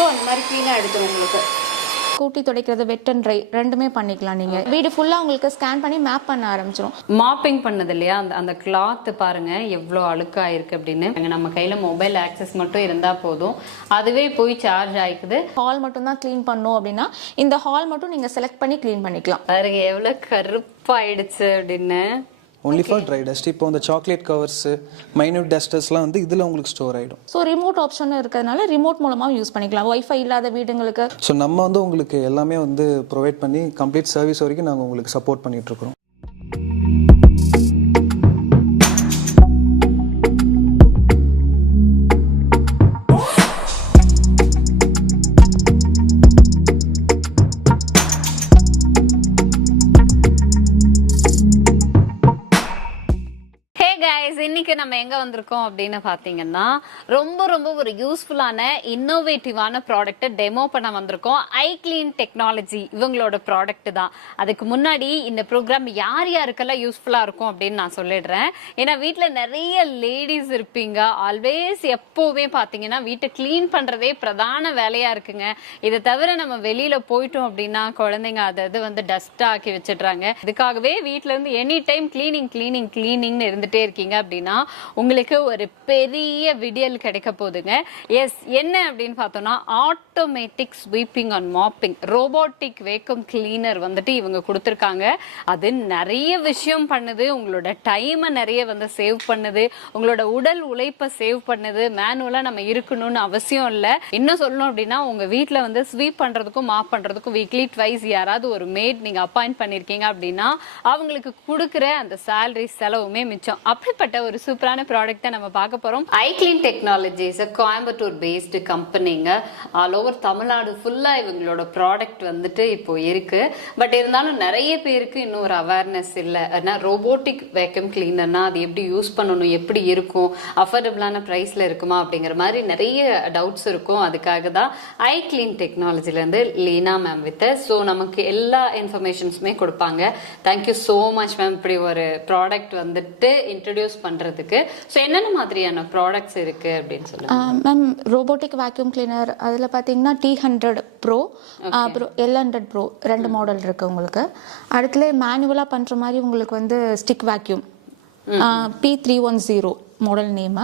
So அந்த மாதிரி க்ளீனாக எடுக்கணும் உங்களுக்கு. கூட்டி துடைக்கிறது, வெட் அண்ட் ட்ரை ரெண்டுமே பண்ணிக்கலாம். நீங்க வீடு ஃபுல்லா உங்களுக்கு ஸ்கேன் பண்ணி மேப் பண்ண ஆரம்பிச்சிடும். மாப்பிங் பண்ணது இல்லையா, அந்த கிளாத் பாருங்க எவ்வளோ அழுக்காயிருக்கு அப்படின்னு. நம்ம கையில மொபைல் ஆக்சஸ் மட்டும் இருந்தா போதும், அதுவே போய் சார்ஜ் ஆயிக்குது. ஹால் மட்டும் தான் க்ளீன் பண்ணோம் அப்படின்னா இந்த ஹால் மட்டும் நீங்க செலக்ட் பண்ணி க்ளீன் பண்ணிக்கலாம். பாருங்க எவ்வளோ கருப்பாயிடுச்சு அப்படின்னு. Only for dry dust. இப்போ இந்த சாக்லேட் கவர்ஸ், மைன்யூட் டஸ்டர்ஸ்லாம் வந்து இதில் உங்களுக்கு ஸ்டோர் ஆகிடும். ஸோ ரிமோட் ஆப்ஷன் இருக்கிறதுனால ரிமோட் மூலமாக யூஸ் பண்ணிக்கலாம். வைஃபை இல்லாத வீடுங்களுக்கு. ஸோ நம்ம வந்து உங்களுக்கு எல்லாமே வந்து ப்ரொவைட் பண்ணி கம்ப்ளீட் சர்வீஸ் வரைக்கும் நாங்கள் உங்களுக்கு சப்போர்ட் பண்ணிகிட்ருக்குறோம். இன்னைக்கு நம்ம எங்க வந்திருக்கோம் அப்படின்னு பாத்தீங்கன்னா ரொம்ப ரொம்ப ஒரு யூஸ்ஃபுல்லான இன்னோவேட்டிவான ப்ராடக்ட் டெமோ பண்ண வந்திருக்கோம். ஐக்ளீன் டெக்னாலஜி இவங்களோட ப்ராடக்ட் தான். அதுக்கு முன்னாடி இந்த ப்ரோக்ராம் யார் யாருக்கெல்லாம் யூஸ்ஃபுல்லா இருக்கும் அப்படின்னு நான் சொல்லிடுறேன். ஏன்னா வீட்டுல நிறைய லேடிஸ் இருப்பீங்க. ஆல்வேஸ் எப்பவுமே பாத்தீங்கன்னா வீட்டை கிளீன் பண்றதே பிரதான வேலையா இருக்குங்க. இதை தவிர நம்ம வெளியில போயிட்டோம் அப்படின்னா குழந்தைங்க அதை வந்து டஸ்ட் ஆக்கி வச்சிடுறாங்க. இதுக்காகவே வீட்டுல இருந்து எனி டைம் கிளீனிங் கிளீனிங் கிளீனிங்னு இருந்துட்டே இருக்கீங்க அப்படின்னா உங்களுக்கு ஒரு பெரிய விடியல் கிடைக்க போகுதுங்க. எஸ், என்ன அப்படின்னு பார்த்தோம்னா automatic sweeping and mopping robotic vacuum cleaner வந்துட்டு இவங்க கொடுத்துருக்காங்க. அது நிறைய விஷயம் பண்ணுது. உங்களோட டைமை நிறைய வந்து சேவ் பண்ணுது, உங்களோட உடல் உழைப்பை சேவ் பண்ணுது. மேனுவலா நம்ம இருக்கணும்னு அவசியம் இல்லை. இன்னும் சொல்லணும் அப்படின்னா உங்க வீட்டில் வந்து ஸ்வீப் பண்றதுக்கும் மாப் பண்றதுக்கும் வீக்லி ட்வைஸ் யாராவது ஒரு மேட் நீங்க அப்பாயிண்ட் பண்ணிருக்கீங்க அப்படின்னா அவங்களுக்கு கொடுக்குற அந்த சேலரி செலவுமே மிச்சம். அப்படிப்பட்ட ஒரு சூப்பரான ப்ராடக்ட் நம்ம பார்க்க போறோம். ஐக்ளீன் டெக்னாலஜிஸ் கோயம்புத்தூர் பேஸ்டு கம்பெனிங்க. ஆல் ஓவர் தமிழ்நாடு ஃபுல்லா இவங்களோட ப்ராடக்ட் வந்துட்டு இப்போ இருக்கு. பட் இருந்தாலும் நிறைய பேருக்கு இன்னும் ஒரு அவேர்னஸ் இல்லை. ரோபோட்டிக் வேக்கம் கிளீனர்னா அது எப்படி யூஸ் பண்ணணும், எப்படி இருக்கும், அஃபோர்டபுளான பிரைஸ்ல இருக்குமா அப்படிங்கிற மாதிரி நிறைய டவுட்ஸ் இருக்கும். அதுக்காக தான் ஐக்ளீன் டெக்னாலஜில இருந்து லீனா மேம் வித். ஸோ நமக்கு எல்லா இன்ஃபர்மேஷன்ஸுமே கொடுப்பாங்க. தேங்க்யூ ஸோ மச் மேம் இப்படி ஒரு ப்ராடக்ட் வந்துட்டு இன்ட்ரடியூஸ் பண்றதுக்கு. ஸோ என்னென்ன மாதிரியான ப்ராடக்ட்ஸ் இருக்கு அப்படின்னு சொல்லுங்க மேம். ரோபோட்டிக் வேக்யூம் கிளீனர் அதில் பார்த்தீங்கன்னா T100 Pro, அப்புறம் L100 Pro ரெண்டு மாடல் இருக்கு உங்களுக்கு. அடுத்துல மேனுவலாக பண்ற மாதிரி உங்களுக்கு வந்து stick vacuum P310 model name.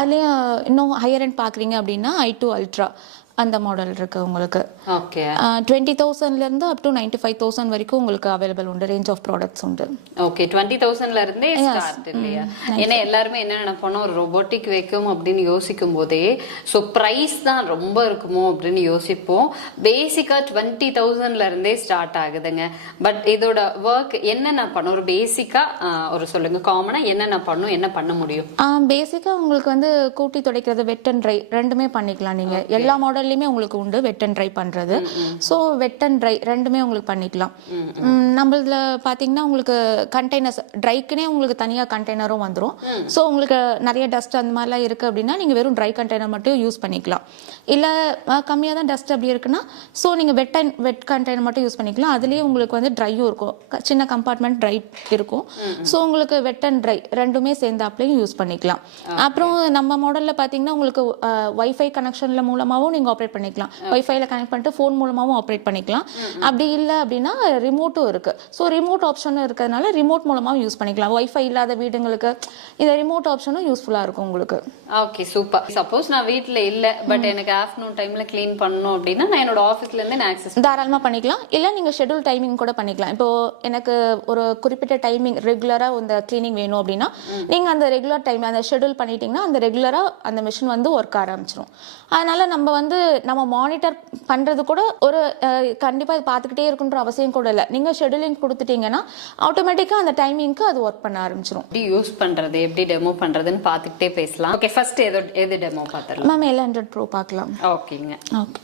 அதுலேயும் இன்னும் ஹையர் அண்ட் பார்க்குறீங்க அப்படின்னா i2 Ultra அந்த மாடல் இருக்கு உங்களுக்கு. 20,000ல இருந்து அப் டு 95,000 வரைக்கும் உங்களுக்கு அவைலபிள் உண்டு. ரேஞ்ச் ஆஃப் ப்ராடக்ட்ஸ் உண்டு. ஓகே, 20,000ல இருந்தே ஸ்டார்ட் இல்லையா? ஏன்னா எல்லாருமே என்ன நினைப்போம், ஒரு ரோபோட்டிக் வைக்கும் அப்படின்னு யோசிக்கும் போதே ஸோ பிரைஸ் தான் ரொம்ப இருக்குமோ அப்படின்னு யோசிப்போம். பேசிக்கா 20,000ல இருந்தே ஸ்டார்ட் ஆகுதுங்க. பட் இதோட ஒர்க் என்னென்ன பண்ணும், ஒரு பேசிக்கா ஒரு சொல்லுங்க, காமனா என்னென்ன பண்ணும், என்ன பண்ண முடியும்? பேசிக்கா உங்களுக்கு வந்து கூட்டி துடைக்கிறது, வெட் அண்ட் ட்ரை ரெண்டுமே பண்ணிக்கலாம். நீங்க எல்லா மாடல் உங்களுக்கு உண்டு வெட் அண்ட் ட்ரை பண்றது. ஸோ வெட் அண்ட் ட்ரை ரெண்டுமே உங்களுக்கு பண்ணிக்கலாம். நம்மளதுல பாத்தீங்கன்னா உங்களுக்கு கண்டெய்னர்ஸ் ட்ரைக்குனே உங்களுக்கு தனியா கண்டெய்னரும் வந்துடும். ஸோ உங்களுக்கு நிறைய டஸ்ட் அந்த மாதிரிலாம் இருக்கு அப்படின்னா நீங்க வெறும் ட்ரை கண்டெய்னர் மட்டும் யூஸ் பண்ணிக்கலாம். இல்ல கம்மியாக தான் டஸ்ட் அப்படி இருக்குன்னா ஸோ நீங்க வெட் கண்டெய்னர் மட்டும் யூஸ் பண்ணிக்கலாம். அதுலேயே உங்களுக்கு வந்து ட்ரையும் இருக்கும், சின்ன கம்பார்ட்மெண்ட் ட்ரை இருக்கும். ஸோ உங்களுக்கு வெட் அண்ட் ட்ரை ரெண்டுமே சேர்ந்தாப்லையும் யூஸ் பண்ணிக்கலாம். அப்புறம் நம்ம மாடல்ல பாத்தீங்கன்னா உங்களுக்கு வைஃபை கனெக்ஷன்ல மூலமாகவும் நீங்க ஆப்ரேட் பண்ணிக்கலாம். வைஃபைல கனெக்ட் பண்ணிட்டு ஃபோன் மூலமாகவும் ஆப்ரேட் பண்ணிக்கலாம். அப்படி இல்லை அப்படின்னா ரிமோட்டும் இருக்கு. ஸோ ரிமோட் ஆப்ஷனும் இருக்கிறதுனால ரிமோட் மூலமாகவும் யூஸ் பண்ணிக்கலாம். வைஃபை இல்லாத வீடுங்களுக்கு இந்த ரிமோட் ஆப்ஷனும் யூஸ்ஃபுல்லா இருக்கும் உங்களுக்கு. Okay, super. சப்போஸ் நான் வீட்டில் இல்லை, பட் எனக்கு ஆஃப்டர்நூன் டைம்ல கிளீன் பண்ணணும் அப்படின்னா நான் என்னோட ஆஃபீஸ்ல இருந்து ஆக்சஸ் தாராளமாக பண்ணிக்கலாம். இல்லை நீங்கள் ஷெட்யூல் டைமிங் கூட பண்ணிக்கலாம். இப்போ எனக்கு ஒரு குறிப்பிட்ட டைமிங் ரெகுலராக இந்த கிளீனிங் வேணும் அப்படின்னா நீங்கள் அந்த ரெகுலர் டைம் அந்த ஷெட்யூல் பண்ணிட்டீங்கன்னா அந்த ரெகுலராக அந்த மிஷின் வந்து ஒர்க் ஆரம்பிச்சிடும். அதனால நம்ம மானிட்டர் பண்றது கூட ஒரு கண்டிப்பா பார்த்துக்கிட்டே இருக்குன்ற அவசியம் கூட இல்லை. நீங்க ஷெட்யூலிங் கொடுத்துட்டீங்கன்னா ஆட்டோமேட்டிக்கா அந்த டைமிங்க்கு அது ஒர்க் பண்ண ஆரம்பிச்சிடும். எப்படி யூஸ் பண்றது, எப்படி டெமோ பண்றதுன்னு பார்த்துக்கிட்டே பேசலாம். ஓகே, ஃபர்ஸ்ட் எது டெமோ பார்த்துடலாம்? மேம் L100 Pro பார்க்கலாம். ஓகேங்க. ஓகே,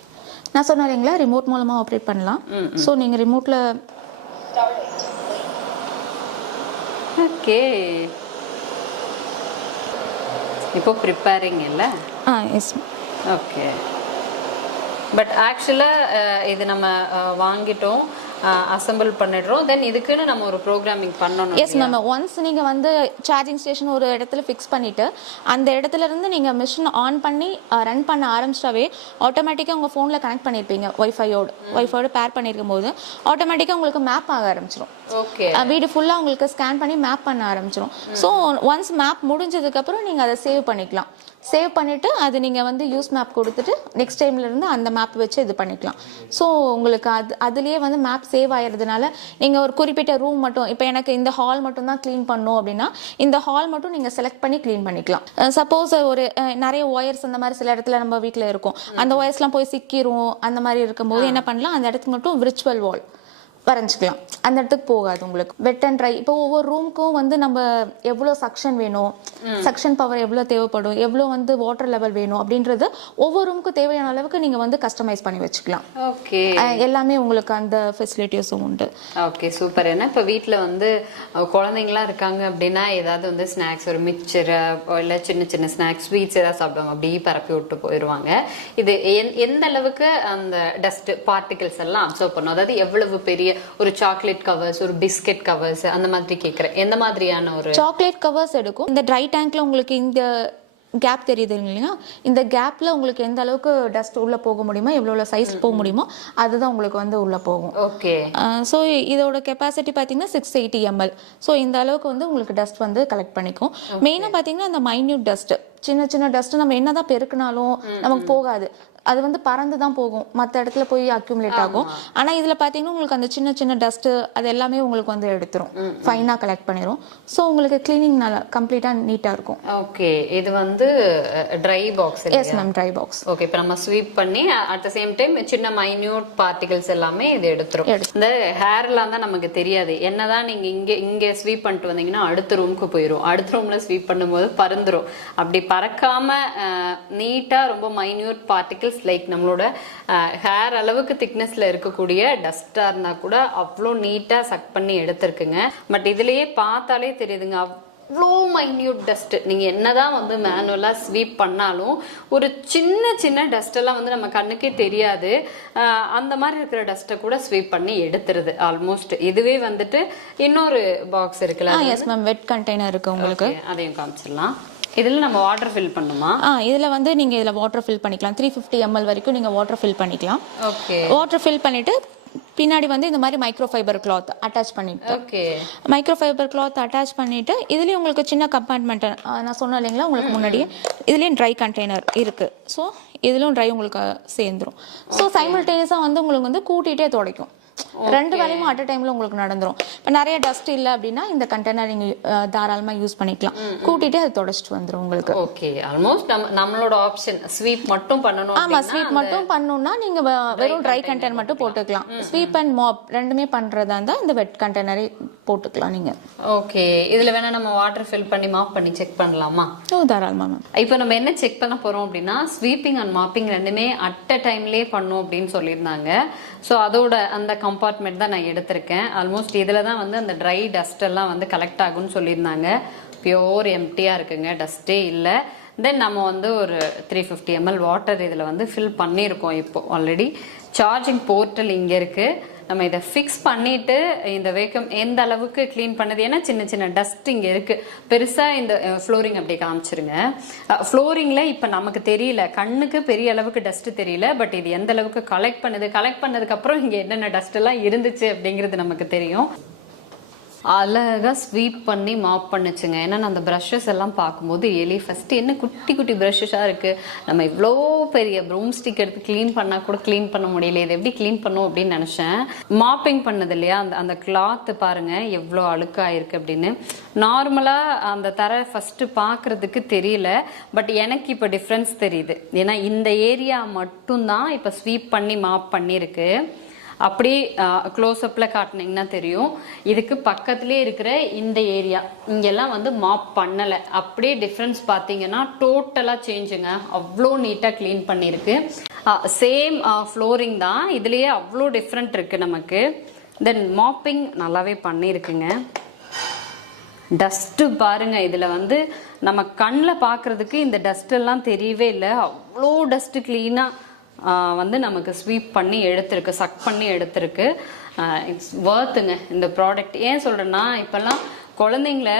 நான் சொன்னேன் இல்லைங்களா ரிமோட் மூலமா ஆப்ரேட் பண்ணலாம். ஸோ நீங்க ரிமோட்ல ஓகே இப்போ ப்ரிப்பேரிங் இல்லை? எஸ். ஓகே, பட் ஆக்சுவலாக இது நம்ம வாங்கிட்டோம். அசெம்பிள் பண்ணிடுறோம். தென் இதுக்குன்னு நம்ம ஒரு ப்ரோக்ராமிங் பண்ணணும். Yes ma'am. ஒன்ஸ் நீங்க வந்து சார்ஜிங் ஸ்டேஷன் ஒரு இடத்துல ஃபிக்ஸ் பண்ணிட்டு அந்த இடத்துல இருந்து நீங்க மிஷின் ஆன் பண்ணி ரன் பண்ண ஆரம்பிச்சாவே ஆட்டோமேட்டிக்கா உங்க போன்ல கனெக்ட் பண்ணிருப்பீங்க வைஃபையோட பேர் பண்ணிருக்கும் போது ஆட்டோமேட்டிக்கா உங்களுக்கு மேப் ஆக ஆரம்பிச்சிடும். ஓகே. வீடு ஃபுல்லா உங்களுக்கு ஸ்கேன் பண்ணி மேப் பண்ண ஆரம்பிச்சிடும். ஸோ ஒன்ஸ் மேப் முடிஞ்சதுக்கு அப்புறம் நீங்க அதை சேவ் பண்ணிக்கலாம். சேவ் பண்ணிட்டு அது நீங்க வந்து யூஸ் மேப் கொடுத்துட்டு நெக்ஸ்ட் டைம்ல இருந்து அந்த மேப் வச்சு இது பண்ணிக்கலாம். ஸோ உங்களுக்கு அதுலயே வந்து மேப் சேவ் ஆயிடுறதுனால நீங்க ஒரு குறிப்பிட்ட ரூம் மட்டும், இப்போ எனக்கு இந்த ஹால் மட்டும் தான் க்ளீன் பண்ணும் அப்படின்னா இந்த ஹால் மட்டும் நீங்க செலக்ட் பண்ணி க்ளீன் பண்ணிக்கலாம். சப்போஸ் ஒரு நிறைய ஒயர்ஸ் அந்த மாதிரி சில இடத்துல நம்ம வீட்டில் இருக்கும், அந்த ஒயர்ஸ்லாம் போய் சிக்கிரும், அந்த மாதிரி இருக்கும்போது என்ன பண்ணலாம், அந்த இடத்துக்கு மட்டும் விர்ச்சுவல் வால் வரைஞ்சிக்கலாம். அந்த இடத்துக்கு போகாது உங்களுக்கு. வெட் அண்ட் ட்ரை இப்போ ஒவ்வொரு ரூமுக்கும் வந்து நம்ம எவ்வளோ சக்ஷன் வேணும், சக்ஷன் பவர் எவ்வளோ தேவைப்படும், எவ்வளோ வந்து வாட்டர் லெவல் வேணும் அப்படின்றது ஒவ்வொரு ரூமுக்கும் தேவையான அளவுக்கு நீங்கள் வந்து கஸ்டமைஸ் பண்ணி வச்சுக்கலாம். ஓகே. எல்லாமே உங்களுக்கு அந்த ஃபெசிலிட்டிஸும் உண்டு. Okay, super. ஏன்னா இப்போ வீட்டில் வந்து குழந்தைங்களாம் இருக்காங்க அப்படின்னா ஏதாவது வந்து ஸ்நாக்ஸ், ஒரு மிக்சர் இல்லை சின்ன சின்ன ஸ்நாக்ஸ், ஸ்வீட்ஸ் ஏதாவது சாப்பிடுவாங்க, அப்படியே பரப்பி விட்டு போயிடுவாங்க. இது எந்த அளவுக்கு அந்த டஸ்ட் பார்ட்டிகல்ஸ் எல்லாம் அப்சர்வ் பண்ணும், அதாவது எவ்வளவு பெரிய ஒரு சாக்லேட் கவர்ஸ், ஒரு பிஸ்கெட் கவர்ஸ் அந்த மாதிரி கேக்குறேன். எந்த மாதிரியான ஒரு சாக்லேட் கவர்ஸ் எடுக்கும். இந்த ட்ரை டேங்க்ல உங்களுக்கு இந்த கேப் தெரியுது இல்லையா, இந்த கேப்ல உங்களுக்கு எந்த அளவுக்கு டஸ்ட் உள்ள போக முடியுமோ, எவ்வளவு சைஸ் போக முடியுமோ அதுதான் உங்களுக்கு வந்து உள்ள போகும். ஓகே. ஸோ இதோட கெப்பாசிட்டி பார்த்தீங்கன்னா 680 ml. ஸோ இந்த அளவுக்கு வந்து உங்களுக்கு டஸ்ட் வந்து கலெக்ட் பண்ணிக்கும். மெயினாக பார்த்தீங்கன்னா அந்த மைன்யூட் டஸ்ட், சின்ன சின்ன டஸ்ட் நம்ம என்னதான் பெருக்கினாலும் நமக்கு போகாது, அது வந்து பறந்து தான் போகும், மற்ற இடத்துல போய் அக்யூமுலேட் ஆகும். ஆனா இதுல பாத்தீங்கன்னா உங்களுக்கு அந்த சின்ன சின்ன டஸ்ட் அது எல்லாமே உங்களுக்கு வந்து எடுத்துரும், ஃபைனா கலெக்ட் பண்ணிரும். ஸோ உங்களுக்கு கிளீனிங் நல்லா கம்ப்ளீட்டா நீட்டா இருக்கும். ஓகே. இது வந்து try box. Yes ma'am, try box. Okay. இப்போ நம்ம ஸ்வீப் பண்ணி அட் த சேம் டைம் சின்ன மைன்யூட் பார்ட்டிகல்ஸ் எல்லாமே இது எடுத்துரும். இந்த ஹேர்லாம் தான் நமக்கு தெரியாது, என்னதான் நீங்க இங்க ஸ்வீப் பண்ணிட்டு வந்தீங்கன்னா அடுத்த ரூமுக்கு போயிடும், அடுத்த ரூம்ல ஸ்வீப் பண்ணும்போது பறந்துரும். அப்படி பறக்காம நீட்டா ரொம்ப மைன்யூட் பார்ட்டிகல்ஸ் லைக் நம்மளோட ஹேர் அளவுக்கு திக்னஸ்ல இருக்கக்கூடிய டஸ்டா இருந்தா கூட அவ்வளோ நீட்டா சக் பண்ணி எடுத்திருக்குங்க. பட் இதுலயே பார்த்தாலே தெரியுதுங்க, அவ்வளோ மைன்யூட் டஸ்ட். நீங்க என்னதான் வந்து மேனுவலா ஸ்வீப் பண்ணாலும் ஒரு சின்ன சின்ன டஸ்ட் எல்லாம் வந்து நம்ம கண்ணுக்கே தெரியாது. அந்த மாதிரி இருக்கிற டஸ்ட்டை கூட ஸ்வீப் பண்ணி எடுத்துருது ஆல்மோஸ்ட். இதுவே வந்துட்டு இன்னொரு பாக்ஸ் இருக்குல்ல. எஸ் மேம், வெட் கண்டெய்னர் இருக்கு உங்களுக்கு, அதையும் காமிச்சிடலாம். இதுல நம்ம வாட்டர் ஃபில் பண்ணுமா? இதுல வந்து நீங்க இதுல வாட்டர் ஃபில் பண்ணிக்கலாம். 350 ml வரைக்கும் நீங்க வாட்டர் ஃபில் பண்ணிக்கலாம். ஓகே. வாட்டர் ஃபில் பண்ணிட்டு பின்னாடி வந்து இந்த மாதிரி மைக்ரோ ஃபைபர் கிளாத் அட்டாச் பண்ணிட்டு, okay, micro fibre cloth attach பண்ணிட்டு இதுலயும் உங்களுக்கு சின்ன கம்பார்ட்மெண்ட் நான் சொன்னேன் இல்லைங்களா உங்களுக்கு முன்னாடியே, இதுலயும் ட்ரை கண்டெய்னர் இருக்கு. ஸோ இதுலயும் ட்ரை உங்களுக்கு சேர்ந்துரும். ஸோ சைமல்டேனியஸா வந்து உங்களுக்கு வந்து கூட்டிகிட்டே துடைக்கும். ரெண்டு வேலையும் அட் அ டைம்ல உங்களுக்கு நடந்துரும். இப்போ நிறைய டஸ்ட் இல்லை அப்படின்னா இந்த கண்டெய்னர் நீங்க தாராளமா யூஸ் பண்ணிக்கலாம், கூட்டிட்டு அது தொடச்சிட்டு வந்துரும் உங்களுக்கு. ஓகே. ஆல்மோஸ்ட் நம்மளோட ஆப்ஷன் ஸ்வீப் மட்டும் பண்ணனும். ஆமா, ஸ்வீப் மட்டும் பண்ணனும்னா நீங்க வெறும் ட்ரை கண்டெய்னர் மட்டும் போட்டுக்கலாம். ஸ்வீப் அண்ட் மாப் ரெண்டுமே பண்றதா இருந்தா இந்த வெட் கண்டெய்னரே போட்டுக்கலாம் நீங்க. ஓகே. இதுல வேணா நம்ம வாட்டர் ஃபில் பண்ணி மாப் பண்ணி செக் பண்ணலாமா? தாராளமா மேம். இப்போ நம்ம என்ன செக் பண்ண போறோம் அப்படின்னா ஸ்வீப்பிங் அண்ட் மாப்பிங் ரெண்டுமே அட் அ டைம்லயே பண்ணும் அப்படின்னு சொல்லியிருந்தாங்க. ஸோ அதோட அந்த கம்பார்ட்மெண்ட் தான் நான் எடுத்திருக்கேன். ஆல்மோஸ்ட் இதுல தான் வந்து அந்த ட்ரை டஸ்ட் எல்லாம் வந்து கலெக்ட் ஆகும்னு சொல்லியிருந்தாங்க. பியோர் எம்டியா இருக்குங்க, டஸ்டே இல்லை. தென் நம்ம வந்து ஒரு 350 ml வாட்டர் இதில் வந்து ஃபில் பண்ணியிருக்கோம். இப்போ ஆல்ரெடி சார்ஜிங் போர்ட்டல் இங்கே இருக்கு. நம்ம இதை ஃபிக்ஸ் பண்ணிட்டு இந்த வேக்கம் எந்த அளவுக்கு கிளீன் பண்ணது, ஏன்னா சின்ன சின்ன டஸ்ட் இங்கே இருக்கு. பெருசா இந்த ஃப்ளோரிங் அப்படியே காமிச்சிருங்க. ஃப்ளோரிங்ல இப்போ நமக்கு தெரியல, கண்ணுக்கு பெரிய அளவுக்கு டஸ்ட் தெரியல. பட் இது எந்த அளவுக்கு கலெக்ட் பண்ணதுக்கு அப்புறம் இங்க என்னென்ன டஸ்ட் எல்லாம் இருந்துச்சு அப்படிங்கிறது நமக்கு தெரியும். அழகா ஸ்வீப் பண்ணி மாப் பண்ணுச்சுங்க. ஏன்னா அந்த ப்ரஷஸ் எல்லாம் பார்க்கும்போது எலி ஃபர்ஸ்ட் என்ன குட்டி குட்டி ப்ரஷஸா இருக்கு, நம்ம இவ்வளோ பெரிய ப்ரூம் ஸ்டிக் எடுத்து கிளீன் பண்ணா கூட கிளீன் பண்ண முடியல, இது எப்படி கிளீன் பண்ணும் அப்படின்னு நினைச்சேன். மாப்பிங் பண்ணது இல்லையா, அந்த கிளாத் பாருங்க எவ்வளோ அழுக்காயிருக்கு அப்படின்னு. நார்மலா அந்த தர ஃபர்ஸ்ட் பாக்குறதுக்கு தெரியல, பட் எனக்கு இப்ப டிஃபரன்ஸ் தெரியுது. ஏன்னா இந்த ஏரியா மட்டும்தான் இப்ப ஸ்வீப் பண்ணி மாப் பண்ணிருக்கு. அப்படியே க்ளோஸ் அப்ல காட்டினீங்கன்னா தெரியும். இதுக்கு பக்கத்திலே இருக்கிற இந்த ஏரியா இங்கெல்லாம் வந்து மாப் பண்ணல. அப்படியே டிஃபரன்ஸ் பார்த்தீங்கன்னா டோட்டலா சேஞ்சுங்க. அவ்வளோ நீட்டா கிளீன் பண்ணிருக்கு. சேம் ஃப்ளோரிங் தான், இதுலயே அவ்வளோ டிஃப்ரெண்ட் இருக்கு நமக்கு. தென் மாப்பிங் நல்லாவே பண்ணியிருக்குங்க. டஸ்ட் பாருங்க, இதுல வந்து நம்ம கண்ணில் பார்க்கறதுக்கு இந்த டஸ்ட் எல்லாம் தெரியவே இல்லை. அவ்வளோ டஸ்ட் கிளீனா வந்து நமக்கு ஸ்வீப் பண்ணி எடுத்திருக்கு, சக் பண்ணி எடுத்திருக்கு. இட்ஸ் வர்த்துங்க இந்த ப்ராடக்ட். ஏன் சொல்றேன்னா இப்பெல்லாம் குழந்தைங்கள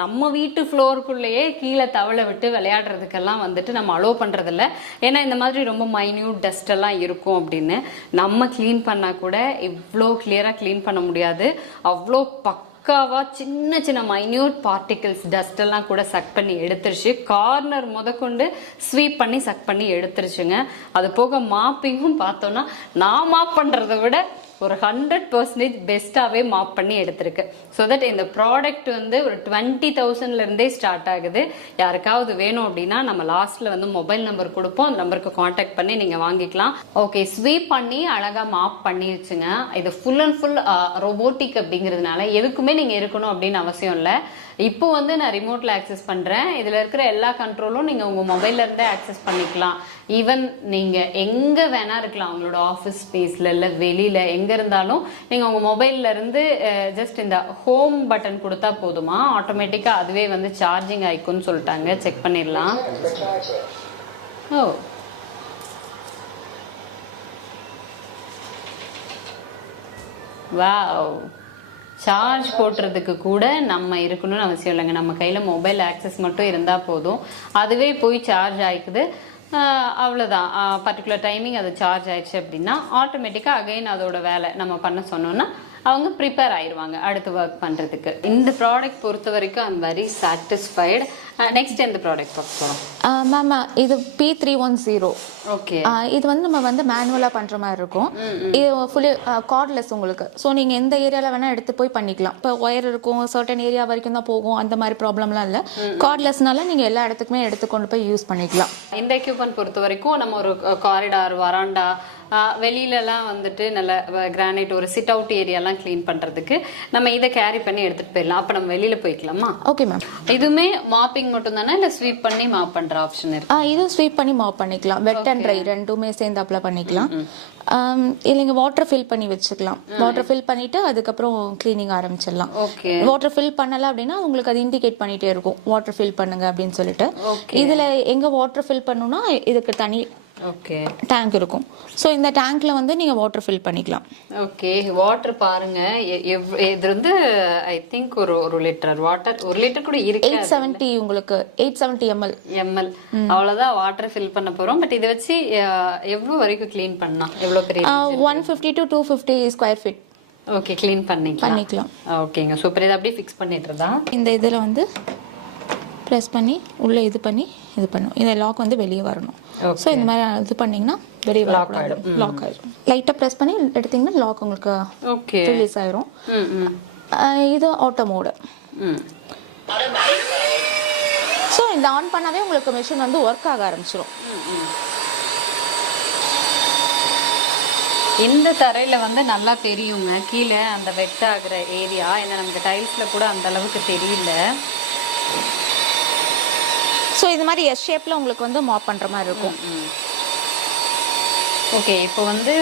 நம்ம வீட்டு ஃப்ளோருக்குள்ளேயே கீழே தவளை விட்டு விளையாடுறதுக்கெல்லாம் வந்துட்டு நம்ம அலோவ் பண்றதில்ல. ஏன்னா இந்த மாதிரி ரொம்ப மைன்யூட் டஸ்ட் எல்லாம் இருக்கும் அப்படின்னு. நம்ம கிளீன் பண்ணா கூட இவ்வளோ கிளியரா கிளீன் பண்ண முடியாது. அவ்வளோ பக்காவா சின்ன சின்ன மைன்யூட் பார்ட்டிகிள்ஸ் டஸ்ட் எல்லாம் கூட சக் பண்ணி எடுத்துருச்சு. கார்னர் முதற்கொண்டு ஸ்வீப் பண்ணி சக் பண்ணி எடுத்துருச்சுங்க. அது போக மாப்பிங்கும் பார்த்தோம்னா நான் மாப் பண்றதை விட ஒரு 100% பெஸ்ட்டாவே மாப் பண்ணி எடுத்திருக்கு. ஸோ தட் இந்த ப்ராடக்ட் வந்து ஒரு 20,000ல இருந்தே ஸ்டார்ட் ஆகுது. யாருக்காவது வேணும் அப்படின்னா நம்ம லாஸ்ட்ல வந்து மொபைல் நம்பர் கொடுப்போம், அந்த நம்பருக்கு காண்டாக்ட் பண்ணி நீங்க வாங்கிக்கலாம். ஓகே, ஸ்வீப் பண்ணி அழகா மாப் பண்ணிருச்சுங்க. இது ஃபுல் அண்ட் ஃபுல் ரோபோட்டிக் அப்படிங்கிறதுனால எதுக்குமே நீங்க இருக்கணும் அப்படின்னு அவசியம் இல்லை. இப்போ வந்து நான் ரிமோட்ல ஆக்சஸ் பண்றேன். இதுல இருக்கிற எல்லா கண்ட்ரோலும் நீங்க உங்க மொபைல்ல இருந்தே ஆக்சஸ் பண்ணிக்கலாம். ஈவன் நீங்க எங்க வேணா இருக்கலாம், உங்களோட ஆஃபீஸ் ஸ்பேஸ்ல இல்ல வெளியில எங்க இருந்தாலும் நீங்க உங்க மொபைல்ல இருந்து ஜஸ்ட் இந்த ஹோம் பட்டன் கொடுத்தா போதுமா, ஆட்டோமேட்டிக்கா அதுவே வந்து சார்ஜிங் ஆயிக்கும்னு சொல்லிட்டாங்க. செக் பண்ணிடலாம். ஓ, வாவ், சார்ஜ் போட்டுறதுக்கு கூட நம்ம இருக்கணும்னு அவசியம் இல்லைங்க. நம்ம கையில மொபைல் ஆக்சஸ் மட்டும் இருந்தா போதும், அதுவே போய் சார்ஜ் ஆயிக்குது. அவ்வளோதான். பர்டிகுலர் டைமிங் அது சார்ஜ் ஆயிடுச்சு அப்படின்னா ஆட்டோமேட்டிக்காக அகைன் அதோட வேலை நம்ம பண்ண சொன்னோம்னா அவங்க ப்ரிப்பேர் ஆயிடுவாங்க அடுத்து ஒர்க் பண்றதுக்கு. இந்த ப்ராடக்ட் பொறுத்த வரைக்கும் ஐம் வெரி சாட்டிஸ்ஃபைடு. நெக்ஸ்ட் எந்த ப்ராடக்ட் பார்க்க போறோம் மேம்? இது P310. ஓகே, இது வந்து நம்ம வந்து மேனுவலா பண்ற மாதிரி இருக்கும். இது ஃபுல்லி கார்ட்லெஸ் உங்களுக்கு. ஸோ நீங்க எந்த ஏரியால வேணா எடுத்து போய் பண்ணிக்கலாம். இப்போ ஒயர் இருக்கும், சர்டன் ஏரியா வரைக்கும் தான் போகும், அந்த மாதிரி ப்ராப்ளம்லாம் இல்லை. கார்ட்லெஸ்னால நீங்க எல்லா இடத்துக்குமே எடுத்து கொண்டு போய் யூஸ் பண்ணிக்கலாம். இந்த எக்யூப்மெண்ட் பொறுத்த வரைக்கும் நம்ம ஒரு காரிடார், வராண்டா, வெளியிலலாம் வந்துட்டு நல்ல கிரானைட் ஒரு சிட் அவுட் ஏரியாலாம் கிளீன் பண்றதுக்கு நம்ம இதை கேரி பண்ணி எடுத்துட்டு போயிடலாம். அப்ப நம்ம வெளியில போய்க்கலாமா? Okay ma'am. இதுமே மாப்பிங் மட்டும் தானே இல்ல ஸ்வீப் பண்ணி மாப் பண்ற ஆப்ஷன் இருக்கு? இது ஸ்வீப் பண்ணி மாப் பண்ணிக்கலாம். வெட் அண்ட் ட்ரை ரெண்டுமே சேர்ந்து அப்ளை பண்ணிக்கலாம். இல்லைங்க வாட்டர் ஃபில் பண்ணி வச்சுக்கலாம். வாட்டர் ஃபில் பண்ணிட்டு அதுக்கப்புறம் கிளீனிங் ஆரம்பிச்சிடலாம். ஓகே, வாட்டர் ஃபில் பண்ணல அப்படின்னா உங்களுக்கு அது இண்டிகேட் பண்ணிட்டே இருக்கும் வாட்டர் ஃபில் பண்ணுங்க அப்படின்னு சொல்லிட்டு. இதுல எங்க வாட்டர் ஃபில் பண்ணணும்னா இதுக்கு தனி ஓகே டேங்க் இருக்கும். ஸோ இந்த டேங்க்ல வந்து நீங்க வாட்டர் ஃபில் பண்ணிக்கலாம். ஓகே, வாட்டர் பாருங்க. இது வந்து ஐ திங்க் ஒரு லிட்டர் வாட்டர், 1 லிட்டர் கூட இருக்கு. 870 உங்களுக்கு 870 ml அவ்வளவுதான் வாட்டர் ஃபில் பண்ண போறோம். பட் இதை வச்சு எவ்வளவு வரைக்கும் கிளீன் பண்ணலாம்? எவ்வளவு பெரிய 150 to 250 square feet okay clean பண்ணிக்கலாம். ஓகேங்க, சூப்பர். இதை அப்படியே ஃபிக்ஸ் பண்ணிட்டுறதா? இந்த இதுல வந்து ப்ரெஸ் பண்ணி உள்ள இது பண்ணி இது பண்ணும். இந்த லாக் வந்து வெளியே வரணும். ஸோ இந்த மாதிரி இது பண்ணீங்கன்னா வெளியே லாக் ஆயிடும். லைட்டாக ப்ரெஸ் பண்ணி எடுத்தீங்கன்னா லாக் உங்களுக்கு ரிலீஸ் ஆயிரும். இது ஆட்டோ மோடு. ஸோ இந்த ஆன் பண்ணாவே உங்களுக்கு மிஷின் வந்து ஒர்க் ஆக ஆரம்பிச்சிடும். இந்த தரையில வந்து நல்லா தெரியுங்க கீழே அந்த வெட் ஆகுற ஏரியா. ஏன்னா நமக்கு டைல்ஸ்ல கூட அந்த அளவுக்கு தெரியல. ஸோ இது மாதிரி எஸ் ஷேப்ல உங்களுக்கு வந்து மாப் பண்ற மாதிரி இருக்கும். ஓகே, இப்போ வந்து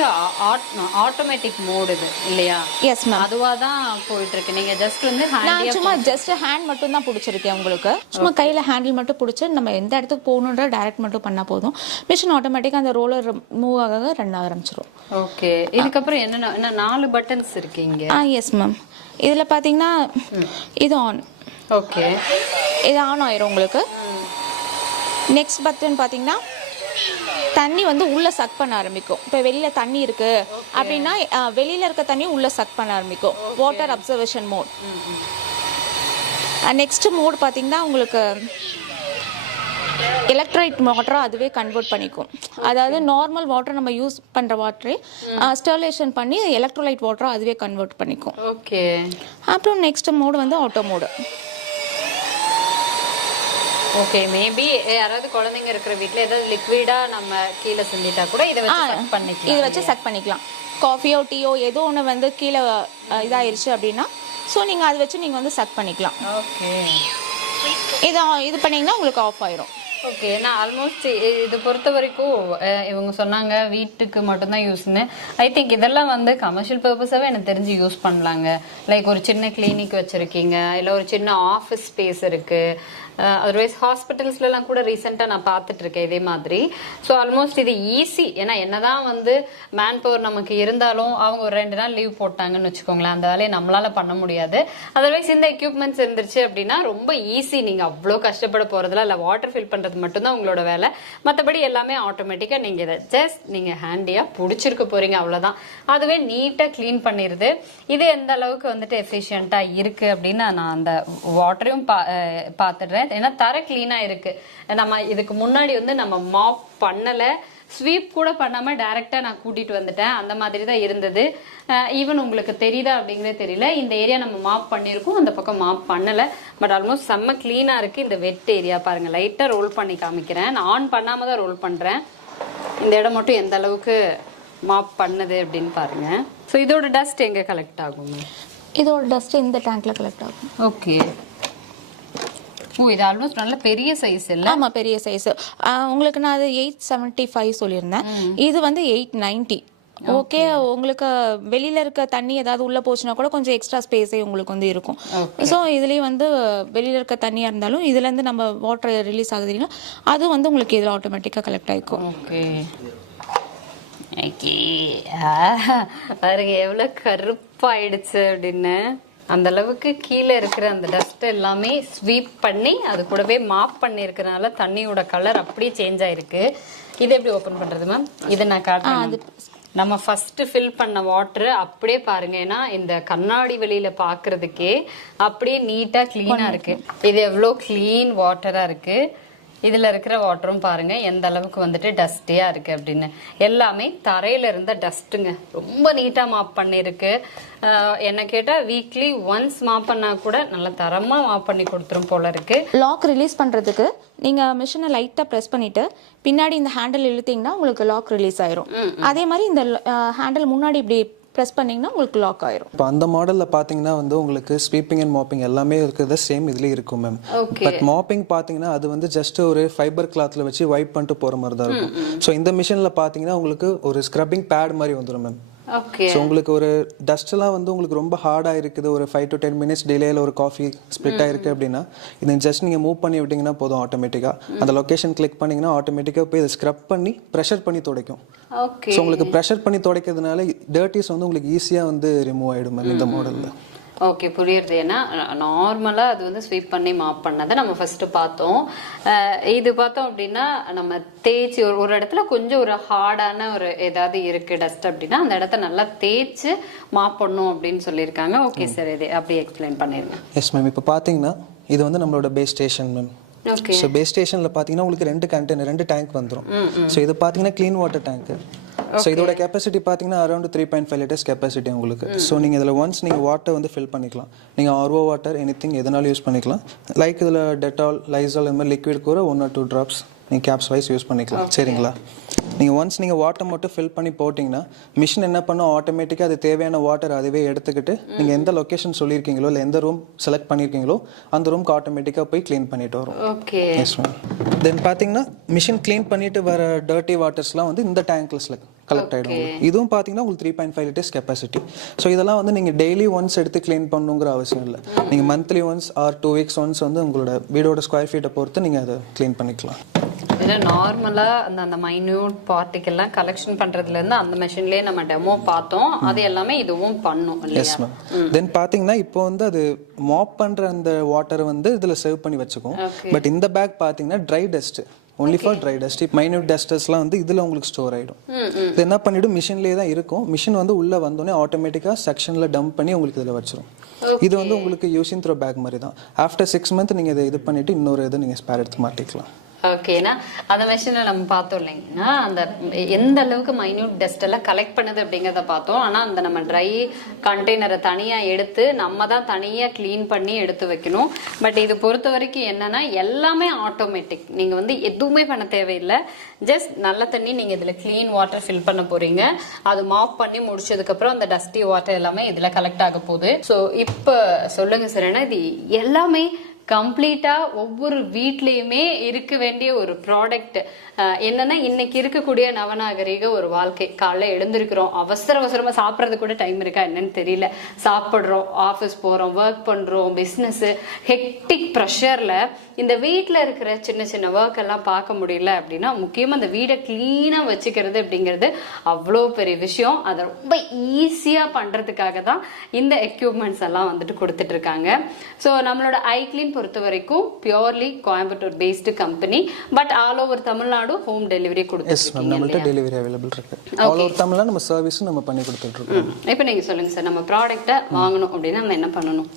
ஆட்டோமேட்டிக் மோட் இது இல்லையா? எஸ் மேம், அதுவா தான் போயிட்டு இருக்கு. நீங்க ஜஸ்ட் வந்து நான் சும்மா ஜஸ்ட் ஹேண்ட் மட்டும் தான் பிடிச்சிருக்கேன். உங்களுக்கு சும்மா கையில ஹேண்டில் மட்டும் பிடிச்சி நம்ம எந்த இடத்துக்கு போகணுன்ற டைரக்ட் மட்டும் பண்ணா போதும். மிஷின் ஆட்டோமேட்டிக்கா அந்த ரோலர் மூவ் ஆக ரன் ஆரம்பிச்சிடும். ஓகே, இதுக்கப்புறம் என்ன 4 பட்டன்ஸ் இருக்கு இங்க? Yes ma'am. இதுல பாத்தீங்கன்னா இது ஆன். ஓகே, இது ஆன் ஆயிரும் உங்களுக்கு. நெக்ஸ்ட் பட்டன் பாத்தீங்கன்னா தண்ணி வந்து உள்ள சக் பண்ண ஆரம்பிக்கும். இப்போ வெளியில தண்ணி இருக்கு அப்படின்னா வெளியில இருக்க தண்ணி உள்ள சக் பண்ண ஆரம்பிக்கும். Water absorption mode. Next mode பாத்தீங்கன்னா உங்களுக்கு எலக்ட்ரைட் வாட்டரா அதுவே கன்வெர்ட் பண்ணிக்கும். அதாவது நார்மல் வாட்டர் நம்ம யூஸ் பண்ற வாட்டரை ஸ்டெர்லைசேஷன் பண்ணி எலக்ட்ரோலைட் வாட்டரா அதுவே கன்வெர்ட் பண்ணிக்கும். ஓகே, அப்புறம் நெக்ஸ்ட் மோட் வந்து ஆட்டோ மோடு. ஓகே, மேபி யாராவது குழந்தைங்க இருக்கிற வீட்ல ஏதாவது லிக்விடா நம்ம கீழே செஞ்சிட்டா கூட இதை வச்சு சக் பண்ணிக்கலாம். இதை வச்சு சக் பண்ணிக்கலாம். காஃபியோ டீயோ ஏதோ ஒன்று வந்து கீழே இதாயிருச்சு அப்படின்னா ஸோ நீங்கள் அதை வச்சு நீங்கள் வந்து சக் பண்ணிக்கலாம். ஓகே, இது பண்ணீங்கன்னா உங்களுக்கு ஆஃப் ஆயிரும். ஓகே, நான் ஆல்மோஸ்ட் இது பொறுத்த வரைக்கும் இவங்க சொன்னாங்க வீட்டுக்கு மட்டும்தான் யூஸ்ன்னு. ஐ திங்க் இதெல்லாம் வந்து கமர்ஷியல் பர்பஸாவே எனக்கு தெரிஞ்சு யூஸ் பண்ணலாங்க. லைக் ஒரு சின்ன கிளினிக் வச்சிருக்கீங்க, இல்லை ஒரு சின்ன ஆஃபீஸ் ஸ்பேஸ் இருக்கு, அதர்வைஸ் ஹாஸ்பிட்டல்ஸ்லாம் கூட ரீசெண்டா நான் பார்த்துட்டு இருக்கேன் இதே மாதிரி. ஸோ ஆல்மோஸ்ட் இது ஈஸி. ஏன்னா என்னதான் வந்து மேன் பவர் நமக்கு இருந்தாலும் அவங்க ஒரு 2 நாள் லீவ் போட்டாங்கன்னு வச்சுக்கோங்களேன், அந்த வேலையை நம்மளால பண்ண முடியாது. அதர்வைஸ் இந்த எக்யூப்மெண்ட்ஸ் இருந்துச்சு அப்படின்னா ரொம்ப ஈஸி. நீங்க அவ்வளோ கஷ்டப்பட போறதுல இல்ல, வாட்டர் ஃபில் பண்றது மட்டும்தான் உங்களோட வேலை. மற்றபடி எல்லாமே ஆட்டோமேட்டிக்கா நீங்க இதை ஜஸ்ட் நீங்க ஹேண்டியா பிடிச்சிருக்க போறீங்க, அவ்வளவுதான். அதுவே நீட்டா கிளீன் பண்ணிருது. இது எந்த அளவுக்கு வந்துட்டு எஃபிஷியன்ட்டா இருக்கு அப்படின்னு நான் அந்த வாட்டரையும் பார்த்துடுறேன். ஏன்னா தர கிளீனா இருக்கு. நம்ம இதுக்கு முன்னாடி வந்து நம்ம மாப் பண்ணல, ஸ்வீப் கூட பண்ணாம டைரக்டா நான் கூட்டிட்டு வந்துட்டேன். அந்த மாதிரி தான் இருந்தது. ஈவன் உங்களுக்கு தெரியுதா அப்படிங்கிறது தெரியல. இந்த ஏரியா நம்ம மாப் பண்ணியிருக்கோம், அந்த பக்கம் மாப் பண்ணல. பட் ஆல்மோஸ்ட் செம்ம கிளீனா இருக்கு. இந்த வெட் ஏரியா பாருங்க, லைட்டா ரோல் பண்ணி காமிக்கிறேன். நான் ஆன் பண்ணாம தான் ரோல் பண்றேன். இந்த இடம் மட்டும் எந்த அளவுக்கு மாப் பண்ணுது அப்படின்னு பாருங்க. ஸோ இதோட டஸ்ட் எங்க கலெக்ட் ஆகும்? இதோட டஸ்ட் இந்த டேங்க்ல கலெக்ட் ஆகும். ஓகே. ஓ, இது ஆல்மோஸ்ட் நல்ல பெரிய சைஸ் இல்ல? ஆமா, பெரிய சைஸ். உங்களுக்கு நான் அது 875 சொல்லியிருந்தேன். இது வந்து 890. ஓகே, உங்களுக்கு வெளியில இருக்க தண்ணி ஏதாவது உள்ள போச்சுன்னா கூட கொஞ்சம் எக்ஸ்ட்ரா ஸ்பேஸே உங்களுக்கு வந்து இருக்கும். ஸோ இதுலயே வந்து வெளியில இருக்க தண்ணியா இருந்தாலும் இதுல இருந்து நம்ம வாட்டர் ரிலீஸ் ஆகுதுன்னா அது வந்து உங்களுக்கு இதுல ஆட்டோமேட்டிக்கா கலெக்ட் ஆயிக்கும். ஓகே. பாருங்க எவ்வளவு கருப்பாயிடுச்சு அப்படின்னு. அந்த அளவுக்கு கீழே இருக்கிற அந்த டஸ்ட் எல்லாமே ஸ்வீப் பண்ணி அது கூடவே மாப் பண்ணி இருக்கிறனால தண்ணியோட கலர் அப்படியே சேஞ்ச் ஆயிருக்கு. இது எப்படி ஓபன் பண்றது மேம்? இதை நான் காட்டுறேன். நம்ம ஃபர்ஸ்ட் ஃபில் பண்ண வாட்டர் அப்படியே பாருங்க. ஏன்னா இந்த கண்ணாடி வெளியில பாக்குறதுக்கே அப்படியே நீட்டா கிளீனா இருக்கு. இது எவ்வளவு கிளீன் வாட்டரா இருக்கு. இதுல இருக்கிற வாட்டரும் பாருங்க எந்த அளவுக்கு வந்துட்டு டஸ்டியா இருக்கு அப்படின்னு. எல்லாமே தரையில இருந்த டஸ்ட்டுங்க. ரொம்ப நீட்டா மாப் பண்ணிருக்கு. என்ன கேட்டா வீக்லி ஒன்ஸ் மாப் பண்ணா கூட நல்ல தரமா மாப் பண்ணி கொடுத்துரும் போல இருக்கு. லாக் ரிலீஸ் பண்றதுக்கு நீங்க மிஷினை லைட்டா பிரஸ் பண்ணிட்டு பின்னாடி இந்த ஹேண்டில் இழுத்தீங்கன்னா உங்களுக்கு லாக் ரிலீஸ் ஆயிரும். அதே மாதிரி இந்த ஹேண்டில் முன்னாடி இப்படி ப்ரெஸ் பண்ணிங்கன்னா உங்களுக்கு லாக் ஆயிரும். இப்போ அந்த மாடலில் பார்த்தீங்கன்னா வந்து உங்களுக்கு ஸ்வீப்பிங் அண்ட் மாப்பிங் எல்லாமே இருக்கிறது சேம் இதுலேயே இருக்கும் மேம். பட் மாப்பிங் பார்த்தீங்கன்னா அது வந்து ஜஸ்ட் ஒரு ஃபைபர் கிளாத்தில் வச்சு வைப் பண்ணிட்டு போகிற மாதிரி தான் இருக்கும். ஸோ இந்த மிஷினில் பார்த்தீங்கன்னா உங்களுக்கு ஒரு ஸ்க்ரப்பிங் பேட் மாதிரி வந்துடும் மேம். ஸோ உங்களுக்கு ஒரு டஸ்ட்லாம் வந்து உங்களுக்கு ரொம்ப ஹார்டாக இருக்குது, ஒரு 5 to 10 minutes டிலேயில் ஒரு காஃபி ஸ்ப்ளிட் ஆயிருக்கு அப்படின்னா இதை ஜஸ்ட் நீங்கள் மூவ் பண்ணி விட்டிங்கன்னா போதும். ஆட்டோமேட்டிக்காக அந்த லொக்கேஷன் கிளிக் பண்ணிங்கன்னா ஆட்டோமேட்டிக்காக போய் இதை ஸ்க்ரப் பண்ணி ப்ரெஷர் பண்ணி துடைக்கும். ஸோ உங்களுக்கு ப்ரெஷர் பண்ணி துடைக்கிறதுனால டர்ட்டிஸ் வந்து உங்களுக்கு ஈஸியாக வந்து ரிமூவ் ஆகிடும் மேம் இந்த மாடலில். ஓகே, புரியுறது. ஏன்னா நார்மலா அது வந்து ஸ்வீப் பண்ணி மாப் பண்ணதை நம்ம ஃபர்ஸ்ட் பார்த்தோம். இது பார்த்தோம் அப்படின்னா நம்ம தேய்ச்சி ஒரு இடத்துல கொஞ்சம் ஒரு ஹார்டான ஒரு ஏதாவது இருக்கு டஸ்ட் அப்படின்னா அந்த இடத்த நல்லா தேய்ச்சி மாப் பண்ணும் அப்படின்னு சொல்லியிருக்காங்க. ஓகே சார், இது அப்படியே எக்ஸ்பிளைன் பண்ணிருங்க. Yes ma'am. இப்போ பார்த்தீங்கன்னா இது வந்து நம்மளோட base station ma'am. So base ஸ்டேஷனில் பார்த்தீங்கன்னா உங்களுக்கு 2 டேங்க் வந்துடும். ஸோ இது பார்த்தீங்கன்னா க்ளீன் வாட்டர் டேங்க். ஸோ இதோட கெப்பாசிட்டி பார்த்தீங்கன்னா அரௌண்ட் 3.5 liters கெப்பாசிட்டி உங்களுக்கு. ஸோ நீங்கள் இதில் ஒன்ஸ் நீங்கள் வாட்டர் வந்து ஃபில் பண்ணிக்கலாம். நீங்கள் ஆர்ஓ வாட்டர் எனிதிங் எதனாலும் யூஸ் பண்ணிக்கலாம். லைக் இதில் டெட்டால், லைசால் இந்த மாதிரி லிக்விட் கூட 1 or 2 drops நீங்கள் கேப்ஸ் வைஸ் யூஸ் பண்ணிக்கலாம். சரிங்களா? நீங்கள் ஒன்ஸ் நீங்கள் வாட்டர் மட்டும் ஃபில் பண்ணி போட்டிங்கன்னா மிஷின் என்ன பண்ணும், ஆட்டோமேட்டிக்காக அது தேவையான வாட்டர் அதுவே எடுத்துக்கிட்டு நீங்கள் எந்த லொக்கேஷன் சொல்லியிருக்கீங்களோ இல்லை எந்த ரூம் செலக்ட் பண்ணியிருக்கீங்களோ அந்த ரூம்க்கு ஆட்டோமேட்டிக்காக போய் க்ளீன் பண்ணிட்டு வரும். ஓகே. Yes ma'am. தென் பார்த்தீங்கன்னா மிஷின் க்ளீன் பண்ணிட்டு வர டர்ட்டி வாட்டர்ஸ்லாம் வந்து இந்த டேங்க்ல கலெக்ட் ஆகிடும். இதுவும் பார்த்தீங்கன்னா உங்களுக்கு 3.5 liters கெப்பாசிட்டி. ஸோ இதெல்லாம் வந்து நீங்கள் டெய்லி ஒன்ஸ் எடுத்து க்ளீன் பண்ணுங்கிற அவசியம் இல்லை. நீங்கள் monthly once or 2 weeks once வந்து உங்களோட வீடோட ஸ்கொயர் ஃபீட்டை பொறுத்து நீங்கள் அதை க்ளீன் பண்ணிக்கலாம். இதில் நார்மலாக அந்த மைன்யூட் பார்ட்டிக்கெல்லாம் கலெக்ஷன் பண்ணுறதுலேருந்து அந்த மெஷின்லேயே நம்ம டெமோ பார்த்தோம். அது எல்லாமே இதுவும் பண்ணும். Yes ma'am. தென் பார்த்தீங்கன்னா இப்போ வந்து அது மாப் பண்ணுற அந்த வாட்டரை வந்து இதில் சர்வ் பண்ணி வச்சுக்கும். பட் இந்த பேக் பார்த்தீங்கன்னா dry dust, only for dry dust. Minute டஸ்டர்ஸ்லாம் வந்து இதில் உங்களுக்கு ஸ்டோர் ஆகிடும். இது என்ன பண்ணிவிடும், மிஷின்லேயே தான் இருக்கும். மிஷின் வந்து உள்ளே வந்தோடனே ஆட்டோமேட்டிக்காக செக்ஷனில் டம்ப் பண்ணி உங்களுக்கு இதில் வச்சிரும். இது வந்து உங்களுக்கு யூஸிங் த்ரோ பேக் மாதிரி தான். ஆஃப்டர் 6 months நீங்கள் இதை இது பண்ணிவிட்டு இன்னொரு இது நீங்கள் ஸ்பேர் எடுத்து மாட்டிக்கலாம். ஓகேனா அந்த மெஷினில் நம்ம பார்த்தோம் இல்லைங்கன்னா அந்த எந்த அளவுக்கு மைன்யூட் டஸ்ட் எல்லாம் கலெக்ட் பண்ணுது அப்படிங்கிறத பார்த்தோம். ஆனால் அந்த நம்ம ட்ரை கண்டெய்னரை தனியாக எடுத்து நம்ம தான் தனியாக க்ளீன் பண்ணி எடுத்து வைக்கணும். பட் இது பொறுத்த வரைக்கும் என்னன்னா எல்லாமே ஆட்டோமேட்டிக். நீங்கள் வந்து எதுவுமே பண்ண தேவையில்லை. ஜஸ்ட் நல்ல தண்ணி நீங்கள் இதில் க்ளீன் வாட்டர் ஃபில் பண்ண போறீங்க. அது மாப் பண்ணி முடிச்சதுக்கப்புறம் அந்த டஸ்டி வாட்டர் எல்லாமே இதில் கலெக்ட் ஆக போகுது. ஸோ இப்போ சொல்லுங்க சார், ஏன்னா இது எல்லாமே கம்ப்ளீட்டா ஒவ்வொரு வீட்லயுமே இருக்க வேண்டிய ஒரு ப்ராடக்ட். என்னன்னா இன்னைக்கு இருக்கக்கூடிய நவநாகரிக ஒரு வாழ்க்கை. காலைல எழுந்திருக்கிறோம், அவசரமா சாப்பிட்றது கூட டைம் இருக்கா என்னன்னு தெரியல. சாப்பிட்றோம், ஆஃபீஸ் போறோம், ஒர்க் பண்றோம், பிஸ்னஸ், ஹெக்டிக் ப்ரெஷர்ல இந்த வீட்டில் இருக்கிற சின்ன சின்ன ஒர்க் எல்லாம் பார்க்க முடியல அப்படின்னா முக்கியமாக அந்த வீடை க்ளீனாக வச்சுக்கிறது அப்படிங்கிறது அவ்வளோ பெரிய விஷயம். அதை ரொம்ப ஈஸியாக பண்ணுறதுக்காக தான் இந்த எக்யூப்மெண்ட்ஸ் எல்லாம் வந்துட்டு கொடுத்துட்டு இருக்காங்க. ஸோ நம்மளோட ஐக்ளீன் பொறுத்த வரைக்கும் purely Coimbatore based company, but all over Tamil Nadu home delivery கொடுத்துருக்கீங்க. நம்மள்ட்ட டெலிவரி அவைலபிள் இருக்கு. ஆல் ஓவர் தமிழ்நாடு நம்ம சர்வீஸும் நம்ம பண்ணி கொடுத்துட்டு இருக்கோம். இப்போ நீங்க சொல்லுங்க சார், நம்ம ப்ராடக்ட்டை வாங்கணும் அப்படின்னா நம்ம என்ன பண்ணணும்?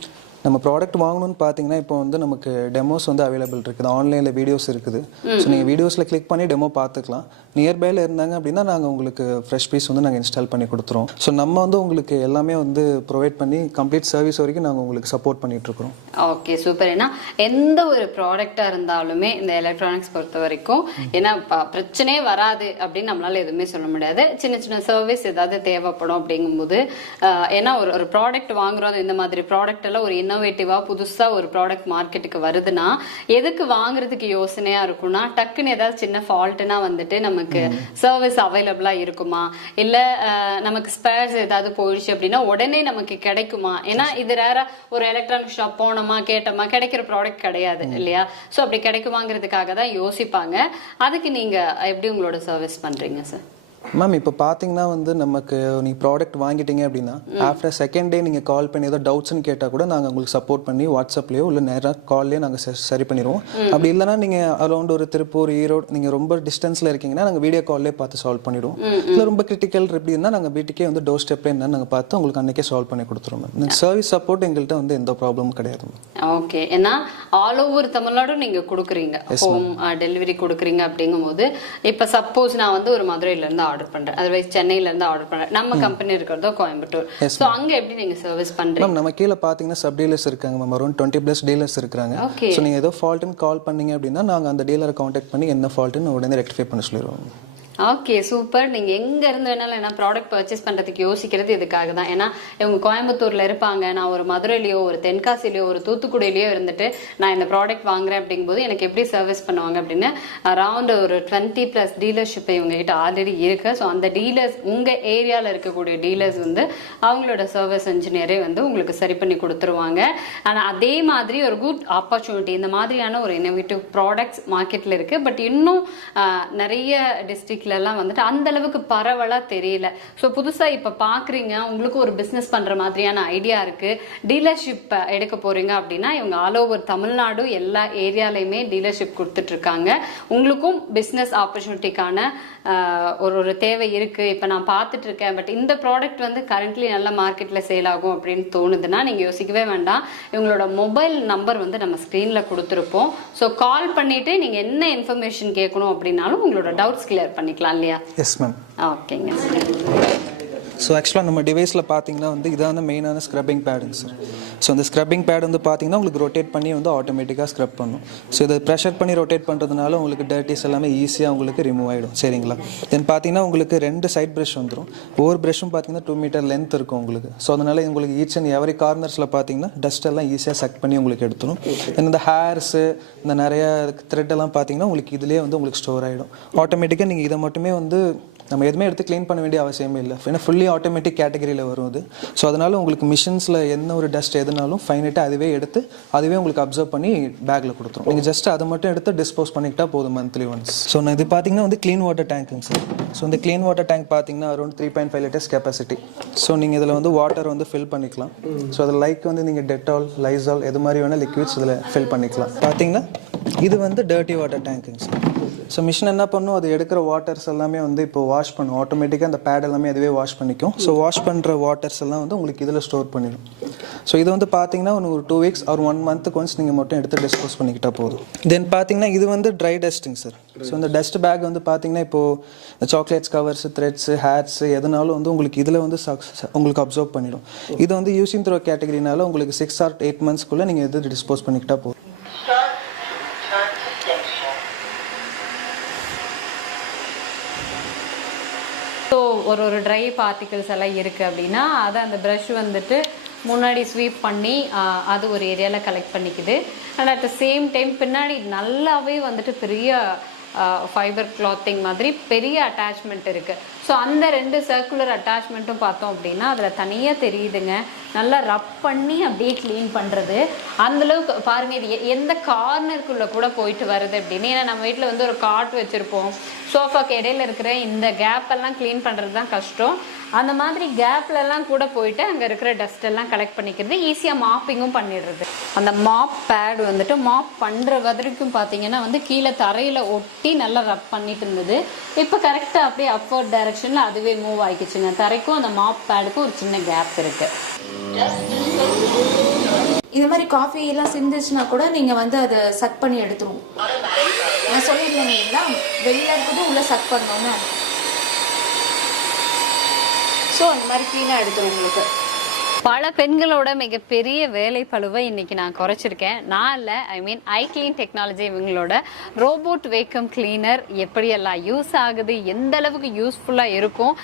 நம்ம ப்ராடக்ட் வாங்கணும்னு பார்த்தீங்கன்னா இப்போ வந்து நமக்கு டெமோஸ் வந்து அவைலபிள் இருக்குது, ஆன்லைனில் வீடியோஸ் இருக்குது. ஸோ நீங்கள் வீடியோஸில் கிளிக் பண்ணி டெமோ பார்த்துக்கலாம். நியர்பையில் இருந்தாங்க அப்படின்னா நாங்கள் உங்களுக்கு ஃப்ரெஷ் பீஸ் வந்து நாங்கள் இன்ஸ்டால் பண்ணி கொடுத்துருவோம். ஸோ நம்ம வந்து உங்களுக்கு எல்லாமே வந்து ப்ரொவைட் பண்ணி கம்ப்ளீட் சர்வீஸ் வரைக்கும் நாங்கள் உங்களுக்கு சப்போர்ட் பண்ணிகிட்ருக்குறோம். Okay, super. ஏன்னா எந்த ஒரு ப்ராடக்டாக இருந்தாலுமே இந்த எலக்ட்ரானிக்ஸ் பொறுத்த வரைக்கும் ஏன்னா பிரச்சனையே வராது அப்படின்னு நம்மளால எதுவுமே சொல்ல முடியாது. சின்ன சின்ன சர்வீஸ் ஏதாவது தேவைப்படும் அப்படிங்கும்போது ஏன்னா ஒரு ப்ராடக்ட் வாங்குறோம், இந்த மாதிரி ப்ராடக்ட் எல்லாம் ஒரு இன்னோவேட்டிவா புதுசா ஒரு ப்ராடக்ட் மார்க்கெட்டுக்கு வருதுன்னா எதுக்கு வாங்குறதுக்கு யோசனையா இருக்கும்னா டக்குன்னு ஏதாவது சின்ன ஃபால்ட்னா வந்துட்டு நமக்கு சர்வீஸ் அவைலபிளா இருக்குமா, இல்ல நமக்கு ஸ்பேர்ஸ் ஏதாவது போயிடுச்சு அப்படின்னா உடனே நமக்கு கிடைக்குமா. ஏன்னா இது ரேரா ஒரு எலக்ட்ரானிக் ஷாப் போனோமா கேட்டோமா கிடைக்கிற ப்ராடக்ட் கிடையாது இல்லையா. ஸோ அப்படி கிடைக்குமாங்கிறதுக்காக தான் யோசிப்பாங்க. அதுக்கு நீங்க எப்படி உங்களோட சர்வீஸ் பண்றீங்க சார்? மேம் இப்போ பார்த்தீங்கன்னா வந்து நமக்கு நீங்கள் ப்ராடக்ட் வாங்கிட்டீங்க அப்படின்னா ஆஃப்டர் செகண்ட் டே நீங்கள் கால் பண்ணி ஏதோ டவுட்ஸ்ன்னு கேட்டால் கூட நாங்கள் உங்களுக்கு சப்போர்ட் பண்ணி வாட்ஸ்அப்லேயோ இல்லை நேராக கால்லேயோ நாங்கள் சரி பண்ணிடுவோம். அப்படி இல்லைனா நீங்கள் அரௌண்ட் ஒரு திருப்பூர், ஈரோடு நீங்கள் ரொம்ப டிஸ்டன்ஸில் இருக்கீங்கன்னா நாங்கள் வீடியோ கால்லேயே பார்த்து சால்வ் பண்ணிவிடுவோம். இல்லை ரொம்ப கிரிட்டிக்கல் எப்படி இருந்தால் நாங்கள் வீட்டுக்கே வந்து டோர் ஸ்டெப்லேயே என்ன நாங்கள் பார்த்து உங்களுக்கு அன்றைக்கே சால்வ் பண்ணி கொடுத்துருவோம். மேம் சர்வீஸ் சப்போர்ட் எங்கள்கிட்ட வந்து எந்த ப்ராப்ளமும் கிடையாது. ஓகே, ஏன்னா ஆல் ஓவர் தமிழ்நாடு நீங்கள் கொடுக்குறீங்க, ஹோம் டெலிவரி கொடுக்குறீங்க அப்படிங்கும்போது இப்போ சப்போஸ் நான் வந்து ஒரு மதுரையிலேருந்து ஆர்டர் பண்றேன், அதர்வைஸ் சென்னையில இருந்து ஆர்டர் பண்றேன், நம்ம கம்பெனி இருக்கிறதோ கோயம்புத்தூர், சோ அங்க எப்படி நீங்க சர்வீஸ் பண்றீங்க? மேம் நம்ம கீழ பாத்தீங்கன்னா சப் டீலர்ஸ் இருக்காங்க மேம், அரௌண்ட் 20+ டீலர்ஸ் இருக்காங்க. சோ நீங்க ஏதோ ஃபால்ட்னு கால் பண்ணீங்க அப்படின்னா நாங்க அந்த டீலரை கான்டாக்ட் பண்ணி என்ன ஃபால்ட்னு உடனே ரெக்டிஃபை பண்ண சொல்லிடுவோம். Okay, super. நீங்க எங்க இருந்து வேணாலும் என்ன ப்ராடக்ட் பர்ச்சேஸ் பண்றதுக்கு யோசிக்கிறது இதுக்காக தான். ஏன்னா இவங்க கோயம்புத்தூர்ல இருப்பாங்க, நான் ஒரு மதுரையிலயோ ஒரு தென்காசிலயோ ஒரு தூத்துக்குடியிலயோ இருந்துட்டு நான் இந்த ப்ராடக்ட் வாங்குறேன் அப்படிங்கும்போது எனக்கு எப்படி சர்வீஸ் பண்ணுவாங்க அப்படின்னு அரௌண்ட் ஒரு 20+ டீலர்ஷிப் இவங்க கிட்ட ஆல்ரெடி இருக்கு. ஸோ அந்த டீலர்ஸ் உங்க ஏரியால இருக்கக்கூடிய டீலர்ஸ் வந்து அவங்களோட சர்வீஸ் இன்ஜினியரே வந்து உங்களுக்கு சரி பண்ணி கொடுத்துருவாங்க. ஆனா அதே மாதிரி ஒரு குட் ஆப்பர்ச்சுனிட்டி இந்த மாதிரியான ஒரு இன்னோவேட்டிவ் ப்ராடக்ட்ஸ் மார்க்கெட்ல இருக்கு. பட் இன்னும் நிறைய டிஸ்ட்ரிக்ட் எல்லாம் வந்துட்டு அந்த அளவுக்கு பரவலா தெரியல. சோ புதுசா இப்ப பாக்குறீங்க, உங்களுக்கு ஒரு பிசினஸ் பண்ற மாதிரியான ஐடியா இருக்கு, டீலர்ஷிப் எடுக்க போறீங்க அப்படின்னா இவங்க ஆல் ஓவர் தமிழ்நாடு எல்லா ஏரியாலையுமே டீலர்ஷிப் கொடுத்துட்டு இருக்காங்க. உங்களுக்கும் பிசினஸ் ஆப்பர்ச்சுனிட்டிக்கான ஒரு தேவை இருக்கு, இப்ப நான் பார்த்துட்டு இருக்கேன், பட் இந்த ப்ராடக்ட் வந்து கரண்ட்லி நல்ல மார்க்கெட்ல சேல் ஆகும் அப்படின்னு தோணுதுன்னா நீங்க யோசிக்கவே வேண்டாம். இவங்களோட மொபைல் நம்பர் வந்து நம்ம ஸ்கிரீன்ல கொடுத்துருப்போம். ஸோ கால் பண்ணிட்டு நீங்க என்ன இன்ஃபர்மேஷன் கேட்கணும் அப்படின்னாலும் உங்களோட டவுட்ஸ் கிளியர் பண்ணிக்கலாம் இல்லையா? Yes ma'am. ஓகேங்க. ஸோ ஆக்சுவலாக நம்ம டிவைஸில் பார்த்தீங்கன்னா வந்து இதான மெயினான ஸ்க்ரப்பிங் பேடுங்க சார். ஸோ இந்த ஸ்க்ரப்பிங் பேட் வந்து பார்த்தீங்கன்னா உங்களுக்கு ரொட்டேட் பண்ணி வந்து ஆட்டோமேட்டிக்காக ஸ்க்ரப் பண்ணும். ஸோ இதை ப்ரெஷர் பண்ணி ரொட்டேட் பண்ணுறதுனால உங்களுக்கு டர்ட்டிஸ் எல்லாமே ஈஸியாக உங்களுக்கு ரிமூவ் ஆகிடும். சரிங்களா? தென் பார்த்தீங்கன்னா உங்களுக்கு 2 சைட் ப்ரஷ் வந்துடும். ஒவ்வொரு ப்ரஷ்ஷும் பார்த்தீங்கன்னா 2 மீட்டர் லென்த் இருக்கும் உங்களுக்கு. ஸோ அதனால் உங்களுக்கு ஈச் அண்ட் எவரி கார்னர்ஸில் பார்த்தீங்கன்னா டஸ்ட் எல்லாம் ஈஸியாக சக் பண்ணி உங்களுக்கு எடுத்துடும். தென் இந்த ஹேர்ஸு இந்த நிறைய த்ரெட் எல்லாம் பார்த்தீங்கன்னா உங்களுக்கு இதுலேயே வந்து உங்களுக்கு ஸ்டோர் ஆகிடும். ஆட்டோமேட்டிக்காக நீங்கள் இதை மட்டுமே வந்து நம்ம எதுவுமே எடுத்து க்ளீன் பண்ண வேண்டிய அவசியமே இல்லை. ஏன்னா ஃபுல்லி ஆட்டோமேட்டிக் கேட்டகரியில் வரும் அது. ஸோ அதனால் உங்களுக்கு மிஷின்ஸில் என்ன ஒரு டஸ்ட் எதுனாலும் ஃபைனட்டாக அதுவே எடுத்து அதுவே உங்களுக்கு அப்சர்வ் பண்ணி பேக்கில் கொடுத்துரும். நீங்கள் ஜஸ்ட் அதை மட்டும் எடுத்து டிஸ்போஸ் பண்ணிக்கிட்டா போதும் மந்த்லி ஒன்ஸ். ஸோ நான் இது பார்த்தீங்கன்னா வந்து க்ளீன் வாட்டர் டேங்க்குங்க சார். ஸோ இந்த க்ளீன் வாட்டர் டேங்க் பார்த்தீங்கன்னா அரௌண்ட் 3.5 liters கெப்பாசிட்டி. ஸோ நீங்கள் இதில் வந்து வாட்டர் வந்து ஃபில் பண்ணிக்கலாம். ஸோ அதில் லைக் வந்து நீங்கள் டெட்டால், லைசால் எது மாதிரி வேணால் லிக்விட்ஸ் இதில் ஃபில் பண்ணிக்கலாம். பார்த்தீங்கன்னா இது வந்து டர்ட்டி வாட்டர் டேங்க்குங்க சார். ஸோ மிஷின் என்ன பண்ணும், அது எடுக்கிற வாட்டர்ஸ் எல்லாமே வந்து இப்போ வாஷ் பண்ணும். ஆட்டோமேட்டிக்காக அந்த பேட் எல்லாமே அதுவே வாஷ் பண்ணிக்கும். ஸோ வாஷ் பண்ணுற வாட்டர்ஸ் எல்லாம் வந்து உங்களுக்கு இதில் ஸ்டோர் பண்ணிடும். ஸோ இது வந்து பார்த்தீங்கன்னா ஒரு 2 weeks or 1 month ஒன்ஸ் நீங்கள் மட்டும் எடுத்து டிஸ்போஸ் பண்ணிக்கிட்டா போதும். தென் பார்த்தீங்கன்னா இது வந்து ட்ரை டஸ்ட்டுங்க சார். ஸோ இந்த டஸ்ட் பேக் வந்து பார்த்தீங்கன்னா இப்போது சாக்லேட்ஸ், கவர்ஸ், த்ரெட்ஸ், ஹேர்ஸ் எதுனாலும் வந்து உங்களுக்கு இதில் வந்து உங்களுக்கு அப்சர்வ் பண்ணிடும். இது வந்து யூசிங் த்ரோ கேட்டகரினால உங்களுக்கு 6 or 8 monthsக்குள்ளே நீங்கள் எது டிஸ்போஸ் பண்ணிக்கிட்டா போதும். ஸோ ஒரு ட்ரை பார்ட்டிகல்ஸ் எல்லாம் இருக்குது அப்படின்னா அதை அந்த ப்ரஷ் வந்துட்டு முன்னாடி ஸ்வீப் பண்ணி அது ஒரு ஏரியாவில் கலெக்ட் பண்ணிக்குது. And at the same time பின்னாடி நல்லாவே வந்துட்டு பெரிய ஃபைபர் கிளாத்திங் மாதிரி பெரிய அட்டாச்மெண்ட் இருக்கு. ஸோ அந்த 2 சர்க்குலர் அட்டாச்மெண்ட்டும் பார்த்தோம் அப்படின்னா அதில் தனியாக தெரியுதுங்க. நல்லா ரப் பண்ணி அப்படியே க்ளீன் பண்ணுறது அந்தளவுக்கு பாருங்கள். இது எந்த கார்னருக்குள்ளே கூட போயிட்டு வருது அப்படின்னு. ஏன்னா நம்ம வீட்டில் வந்து ஒரு காட் வச்சுருப்போம், சோஃபாக்கு இடையில இருக்கிற இந்த கேப்பெல்லாம் க்ளீன் பண்ணுறது தான் கஷ்டம். அந்த மாதிரி கேப்லலாம் கூட போயிட்டு அங்கே இருக்கிற டஸ்ட் எல்லாம் கலெக்ட் பண்ணிக்கிறது, ஈஸியாக மாப்பிங்கும் பண்ணிடுறது. அந்த மாப் பேட் வந்துட்டு மாப் பண்ணுற வரைக்கும் பார்த்தீங்கன்னா வந்து கீழே தரையில் ஒட்டி நல்லா ரப் பண்ணிட்டு இருந்தது. இப்போ கரெக்டாக அப்படியே அப்வர்ட் டைரக்ஷனில் அதுவே மூவ் ஆகிக்குச்சுங்க. தரைக்கும் அந்த மாப் பேடுக்கும் ஒரு சின்ன கேப் இருக்குது. இந்த மாதிரி காஃபி எல்லாம் சிந்துச்சுன்னா கூட நீங்கள் வந்து அதை சக் பண்ணி எடுத்துருவோம். நான் சொல்லியிருந்தேன் இல்லைங்களா, வெளியில் இருக்குது உள்ளே சக் பண்ணோன்னு. ஸோ அந்த மாதிரி க்ளீனாக எடுத்துரும் உங்களுக்கு. பல பெண்களோட மிகப்பெரிய வேலை பளுவை இன்னைக்கு நான் குறைச்சிருக்கேன். நான் இல்லை, ஐ மீன் iClean டெக்னாலஜி இவங்களோட ரோபோட் வேக்கம் கிளீனர் எப்படியெல்லாம் யூஸ் ஆகுது, எந்த அளவுக்கு யூஸ்ஃபுல்லாக இருக்கும்.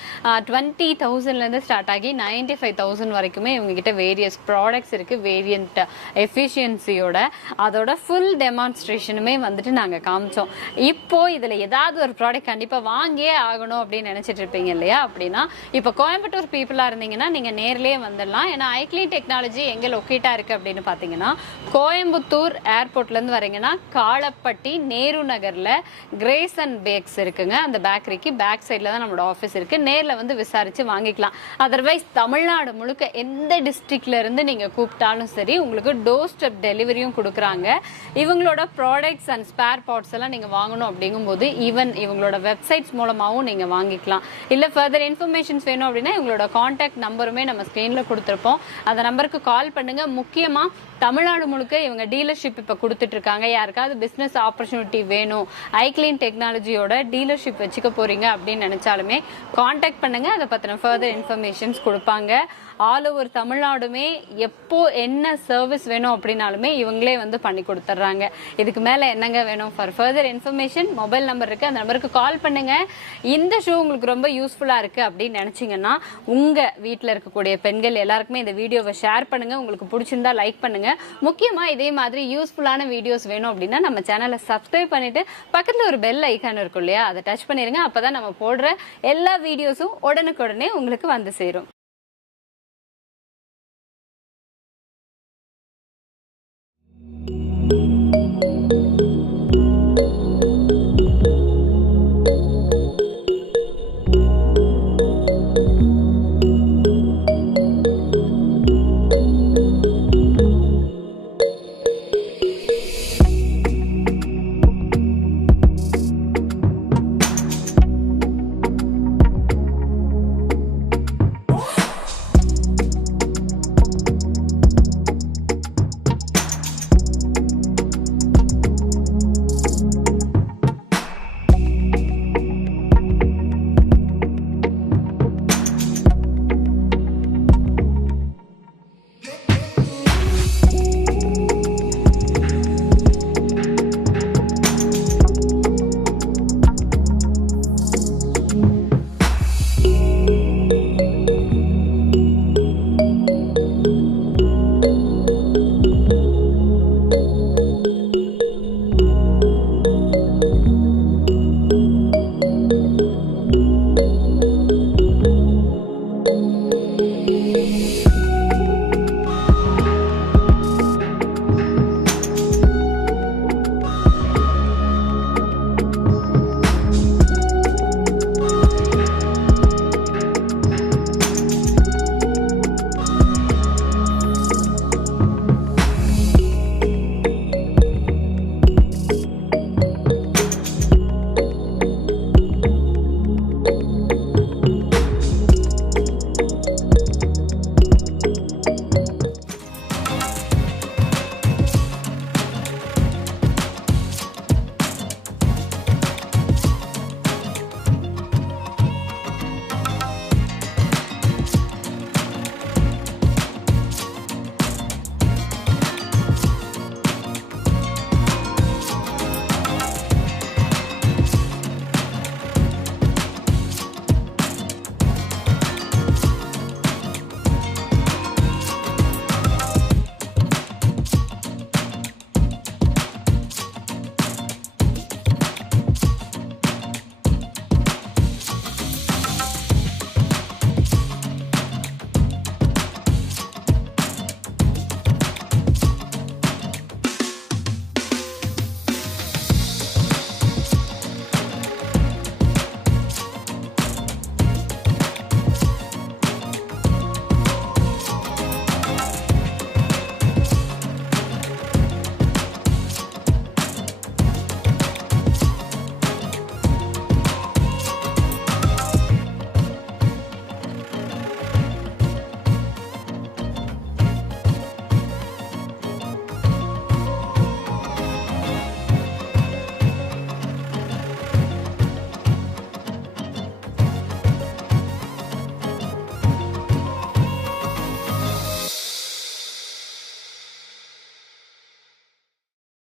20,000லேருந்து ஸ்டார்ட் ஆகி 95,000 வரைக்குமே இவங்ககிட்ட வேரியஸ் ப்ராடக்ட்ஸ் இருக்குது, வேரியன்ட் எஃபிஷியன்சியோட. அதோட ஃபுல் டெமான்ஸ்ட்ரேஷனுமே வந்துட்டு நாங்கள் காமிச்சோம். இப்போது இதில் ஏதாவது ஒரு ப்ராடக்ட் கண்டிப்பாக வாங்கியே ஆகணும் அப்படின்னு நினச்சிட்டு இருப்பீங்க இல்லையா? அப்படின்னா இப்போ கோயம்புத்தூர் பீப்புளாக இருந்தீங்கன்னா நீங்கள் நேர்லேயே வந்துடலாம். ஏன்னா iClean டெக்னாலஜி எங்கே லொக்கேட்டாக இருக்குது அப்படின்னு பார்த்தீங்கன்னா, கோயம்புத்தூர் ஏர்போர்ட்லேருந்து வரீங்கன்னா காலப்பட்டி நேரு நகரில் கிரேஸ் அண்ட் பேக்ஸ் இருக்குங்க. அந்த பேக்கரிக்கு பேக் சைடில் தான் நம்மளோட ஆஃபீஸ் இருக்குது. நேரில் வந்து விசாரித்து வாங்கிக்கலாம். அதர்வைஸ் தமிழ்நாடு முழுக்க எந்த டிஸ்ட்ரிக்ட்ல இருந்து நீங்கள் கூப்பிட்டாலும் சரி உங்களுக்கு டோர் ஸ்டெப் டெலிவரியும் கொடுக்குறாங்க. இவங்களோட ப்ராடக்ட்ஸ் அண்ட் ஸ்பேர் பார்ட்ஸ் எல்லாம் நீங்கள் வாங்கணும் அப்படிங்கும்போது ஈவன் இவங்களோட வெப்சைட்ஸ் மூலமாகவும் நீங்கள் வாங்கிக்கலாம். இல்லை ஃபர்தர் இன்ஃபர்மேஷன்ஸ் வேணும் அப்படின்னா இவங்களோட கான்டாக்ட் நம்பருமே நம்ம ஸ்க்ரீனில் கொடுத்துருப்போம். அந்த நம்பருக்கு கால் பண்ணுங்க. முக்கியமா தமிழ்நாடு முழுக்க இவங்க டீலர்ஷிப் இப்ப கொடுத்துட்டு இருக்காங்க. யாருக்காவது பிசினஸ் ஆப்பர்ச்சுனிட்டி வேணும், iClean டெக்னாலஜியோட டீலர்ஷிப் வச்சுக்க போறீங்க அப்படின்னு நினைச்சாலுமே கான்டாக்ட் பண்ணுங்க. அதை பத்தின ஃபர்தர் இன்ஃபர்மேஷன்ஸ் கொடுப்பாங்க. ஆல் ஓவர் தமிழ்நாடுமே எப்போ என்ன சர்வீஸ் வேணும் அப்படின்னாலுமே இவங்களே வந்து பண்ணி கொடுத்துட்றாங்க. இதுக்கு மேலே என்னங்க வேணும்? For further information mobile number இருக்குது, அந்த நம்பருக்கு கால் பண்ணுங்க. இந்த ஷோ உங்களுக்கு ரொம்ப யூஸ்ஃபுல்லாக இருக்குது அப்படின்னு நினச்சிங்கன்னா உங்கள் வீட்டில் இருக்கக்கூடிய பெண்கள் எல்லாருக்குமே இந்த வீடியோவை ஷேர் பண்ணுங்கள். உங்களுக்கு பிடிச்சிருந்தா லைக் பண்ணுங்கள். முக்கியமாக இதே மாதிரி யூஸ்ஃபுல்லான வீடியோஸ் வேணும் அப்படின்னா நம்ம சேனலை சப்ஸ்கிரைப் பண்ணிவிட்டு பக்கத்தில் ஒரு பெல் ஐக்கான் இருக்கும் இல்லையா, அதை டச் பண்ணிடுங்க. அப்போ தான் நம்ம போடுற எல்லா வீடியோஸும் உடனுக்குடனே உங்களுக்கு வந்து சேரும்.